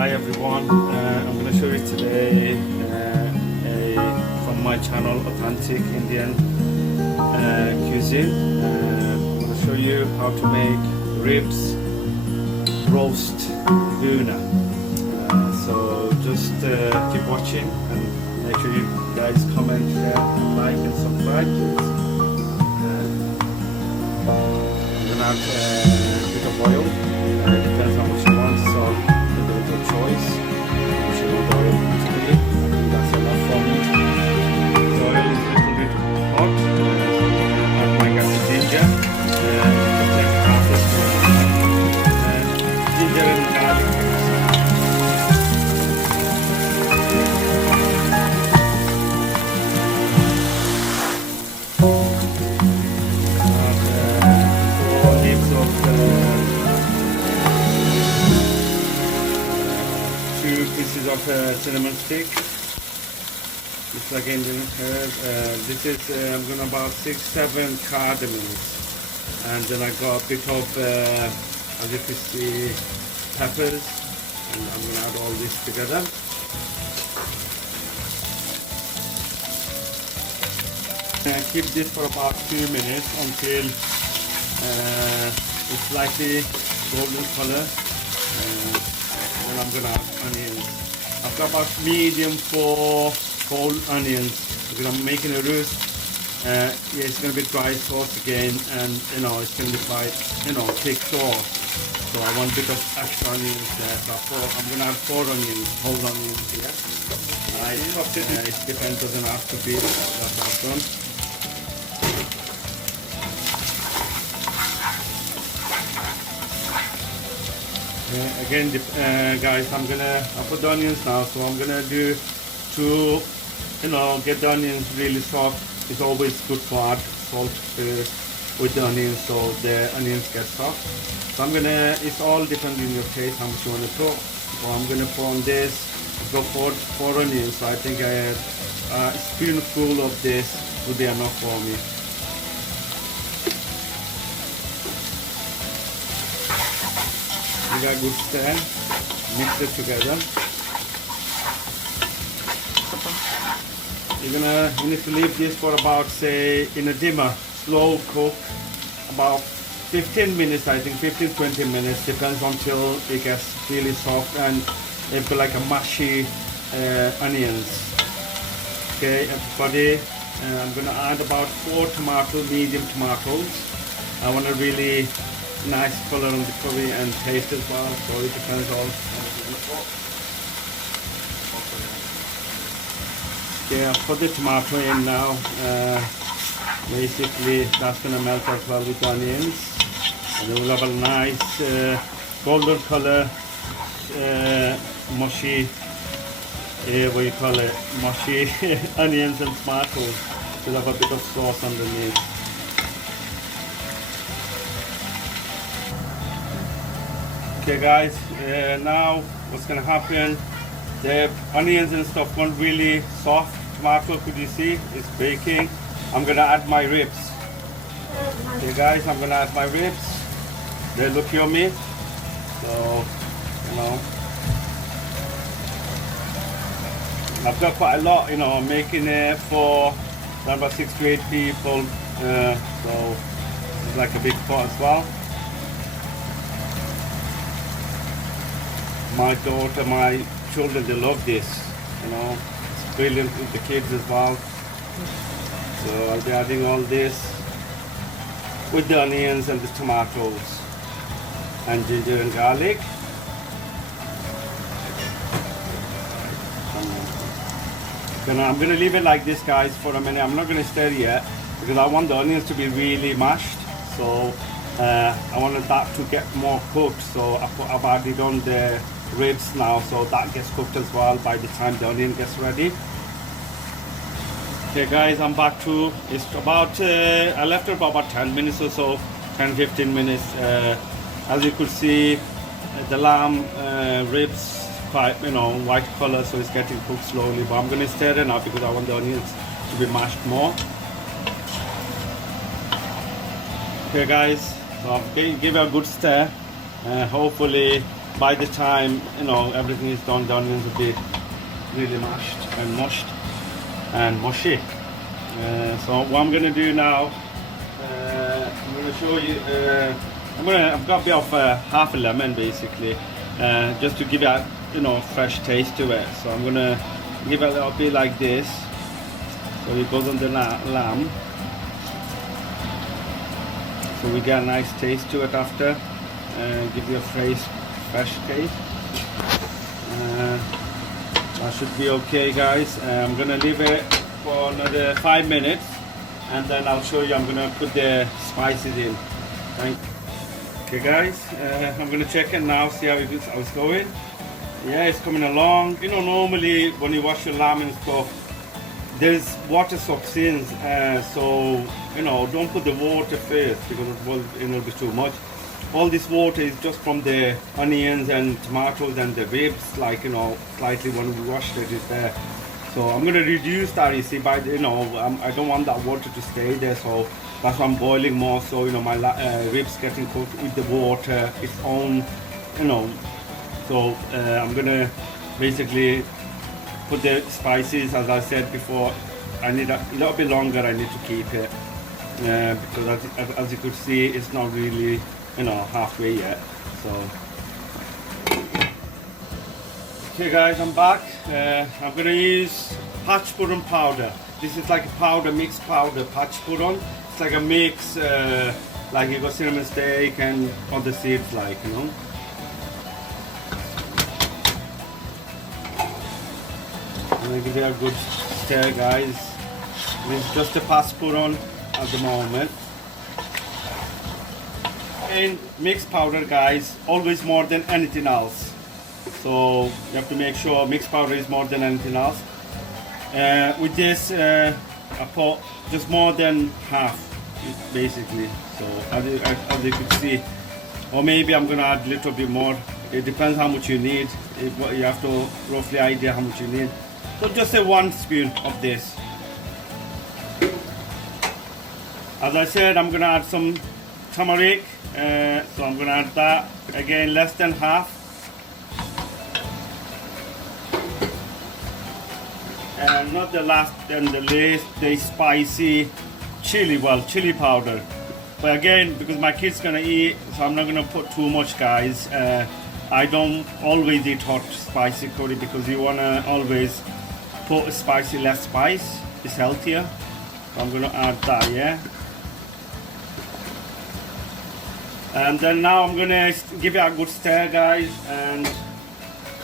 Hi everyone, I'm going to show you today from my channel Authentic Indian Cuisine. I'm going to show you how to make ribs roast tuna. So just keep watching and make sure you guys comment, share, like and subscribe please. I'm going to add a bit of oil, depends how much you want, so choice. Which oil to be. That's enough for me. The oil is a little bit hot. I might get the ginger. Like half a spoon. Ginger and garlic. Four leaves of 2 pieces of cinnamon stick. It's like Indian herb. This is I'm gonna about 6-7 cardamoms, and then I got a bit of as you can see peppers, and I'm gonna add all this together. Keep this for about 2 minutes until it's slightly golden color. And I'm gonna add onions. I've got about medium for whole onions because I'm making a roast. Yeah, it's gonna be dry sauce again, and it's gonna be quite thick sauce. So I want a bit of extra onions there. So I'm gonna add 4 onions, whole onions here. It depends, doesn't have to be. That's what I've done. Again, guys, I put the onions now, so I'm gonna do to get the onions really soft. It's always good to add salt with the onions so the onions get soft. So it's all depending on your taste how much you want to put. So I'm gonna put on this. I've got four onions, so I think a spoonful of this would be enough for me. You got good stir, mix it together. You need to leave this for about, say, in a dimmer, slow cook, about 15 minutes, I think, 15-20 minutes, depends until it gets really soft and it be like a mushy onions. Okay, everybody, I'm gonna add about 4 medium tomatoes. I want to really nice color on the curry and taste as well, so it depends on yeah, put the tomato in now. Basically that's gonna melt as well with onions, and we'll have a nice golden color mushy what you call it, mushy onions and tomatoes. We'll have a bit of sauce underneath. Okay guys, now what's gonna happen, the onions and stuff gone really soft. Tomato, could you see, it's baking. I'm gonna add my ribs. Okay guys, I'm gonna add my ribs. They look yummy. So, I've got quite a lot, I'm making it for about 6 to 8 people. So it's like a big pot as well. My daughter, my children, they love this, it's brilliant with the kids as well. So I'll be adding all this with the onions and the tomatoes and ginger and garlic. I'm gonna leave it like this, guys, for a minute. I'm not gonna stir yet because I want the onions to be really mashed. So I wanted that to get more cooked. So I've added on the ribs now, so that gets cooked as well by the time the onion gets ready. Okay guys, I'm back to, it's about I left it for about 10 minutes or so, 10-15 minutes. As you could see, the lamb ribs quite white color, so it's getting cooked slowly, but I'm going to stir it now because I want the onions to be mashed more. Okay guys, so give it a good stir. Hopefully by the time everything is done, the onions will be really mashed and mushed and mushy. So what I'm gonna do now, I'm gonna show you. I've got a bit of half a lemon basically, just to give it a fresh taste to it. So I'm gonna give it a little bit like this, so it goes on the lamb. So we get a nice taste to it after, give you a fresh taste. That should be okay, guys. I'm gonna leave it for another 5 minutes, and then I'll show you. I'm gonna put the spices in. Okay, guys, I'm gonna check it now, see how it's going. Yeah, it's coming along. Normally when you wash your lamb and stuff, there's water soaks in, so don't put the water first because it'll be too much. All this water is just from the onions and tomatoes and the ribs, slightly when we washed it is there. So I'm going to reduce that, you see, by I don't want that water to stay there, so that's why I'm boiling more, so my ribs getting cooked with the water, its own, so I'm going to basically put the spices. As I said before, I need a little bit longer, I need to keep it, because as you could see, it's not really halfway yet. So okay, guys, I'm back. I'm gonna use pachpurun powder. This is like a powder, mixed powder, pachpurun. It's like a mix, like you got cinnamon steak and other seeds, I'm gonna give it a good stir, guys. This is just a pachpurun at the moment. And mixed powder, guys, always more than anything else. So you have to make sure mixed powder is more than anything else. With this, I put just more than half, basically. So as you can see, or maybe I'm gonna add a little bit more. It depends how much you need. You have to roughly idea how much you need. So just a 1 spoon of this. As I said, I'm gonna add some turmeric. So I'm gonna add that again, less than half. And not the last and the least, the spicy chili powder. But again, because my kid's gonna eat, so I'm not gonna put too much, guys. I don't always eat hot spicy curry because you wanna always put spicy, less spice. It's healthier. So I'm gonna add that, yeah. And then now I'm gonna give it a good stir, guys, and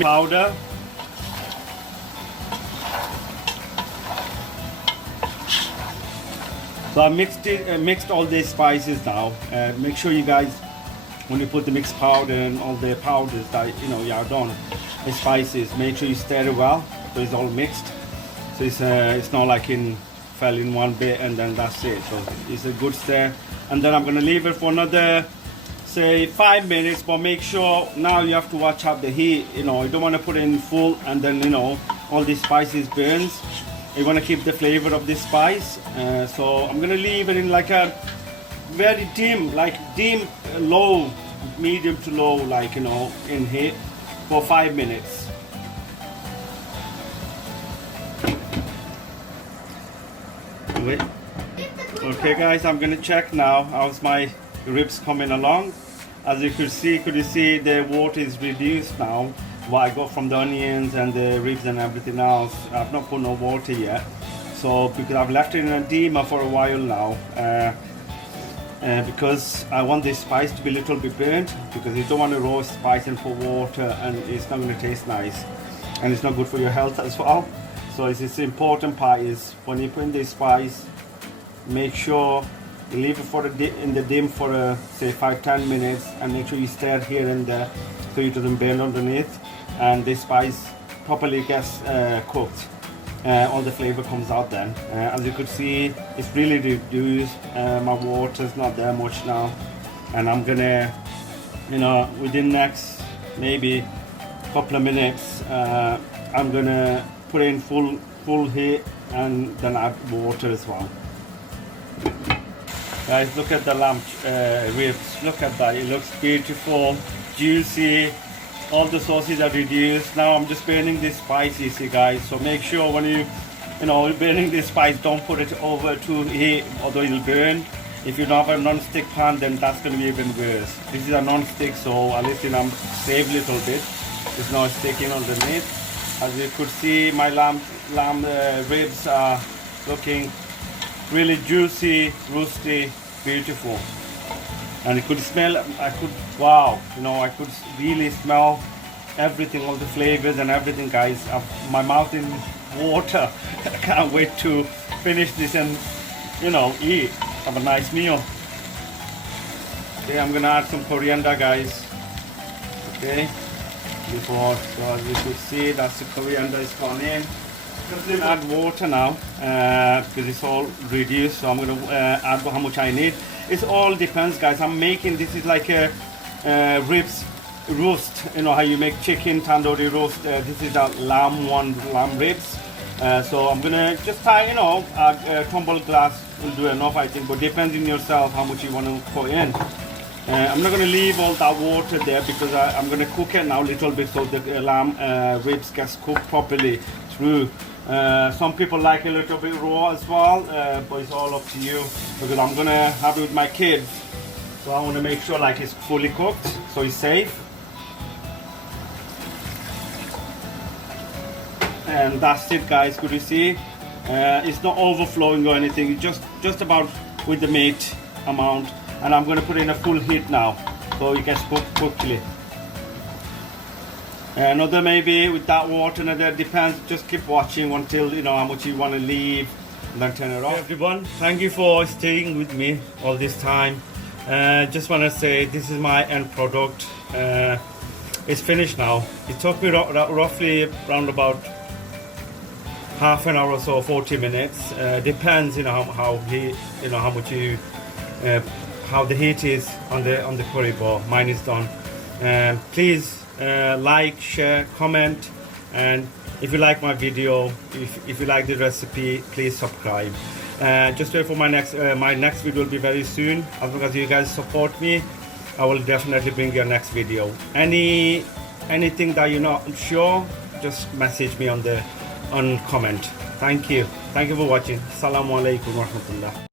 powder. So I mixed all the spices now. Make sure you guys, when you put the mixed powder and all the powders that you are done, the spices, make sure you stir it well so it's all mixed. So it's not like fell in one bit and then that's it. So it's a good stir, and then I'm gonna leave it for another, say, 5 minutes, but make sure now you have to watch out the heat. You don't want to put it in full and then all these spices burns. You want to keep the flavor of this spice. So I'm gonna leave it in like a very dim, low, medium to low, in heat for 5 minutes. Wait. Okay, guys, I'm gonna check now how's my ribs coming along. As you could see the water is reduced now. What I got from the onions and the ribs and everything else, I've not put no water yet. So because I've left it in a dimmer for a while now, because I want this spice to be a little bit burnt, because you don't want to roast spice and put water and it's not going to taste nice, and it's not good for your health as well. So it's important part is when you put in this spice, make sure you leave it in the dim for say 5-10 minutes, and make sure you stir here and there so it doesn't burn underneath, and the spice properly gets cooked. All the flavor comes out then. As you could see, it's really reduced. My water's not there much now, and I'm gonna, within next maybe couple of minutes, I'm gonna put in full heat and then add water as well. Guys, look at the lamb ribs. Look at that. It looks beautiful, juicy, all the sauces are reduced. Now I'm just burning this spice, you see guys. So make sure when you're burning this spice, don't put it over too heat, although it'll burn. If you don't have a non-stick pan, then that's going to be even worse. This is a non-stick, so at least I'm saved a little bit. It's not sticking underneath. As you could see, my lamb ribs are looking really juicy, roasty, beautiful. And it could smell, wow, I could really smell everything, all the flavors and everything, guys. My mouth in water. I can't wait to finish this and, eat. Have a nice meal. Okay, I'm gonna add some coriander, guys. Okay, so as you could see, that's the coriander is gone in. Just gonna add water now because it's all reduced. So I'm gonna add how much I need. It all depends, guys. I'm making this is like a ribs roast. How you make chicken tandoori roast. This is a lamb ribs. So I'm gonna just tie, a tumble glass will do enough, I think. But depends on yourself how much you want to put in. I'm not gonna leave all that water there because I'm gonna cook it now a little bit so the lamb ribs gets cooked properly through. Some people like a little bit raw as well, but it's all up to you because I'm gonna have it with my kids, so I want to make sure like it's fully cooked so it's safe. And that's it, guys. Could you see? It's not overflowing or anything. It's just about with the meat amount, and I'm gonna put in a full heat now so it gets cooked quickly. Another maybe with that water, another depends. Just keep watching until how much you want to leave, and then turn it off. Hey everyone, thank you for staying with me all this time. Just want to say this is my end product. It's finished now. It took me roughly around about half an hour or so, 40 minutes. Depends, how much how the heat is on the curry bar. Mine is done. Please. Like, share, comment, and if you like my video, if you like the recipe, please subscribe. Just wait for my next video will be very soon. As long as you guys support me, I will definitely bring your next video. Anything that you're not sure, just message me on comment. Thank you for watching. Assalamu alaikum warahmatullah.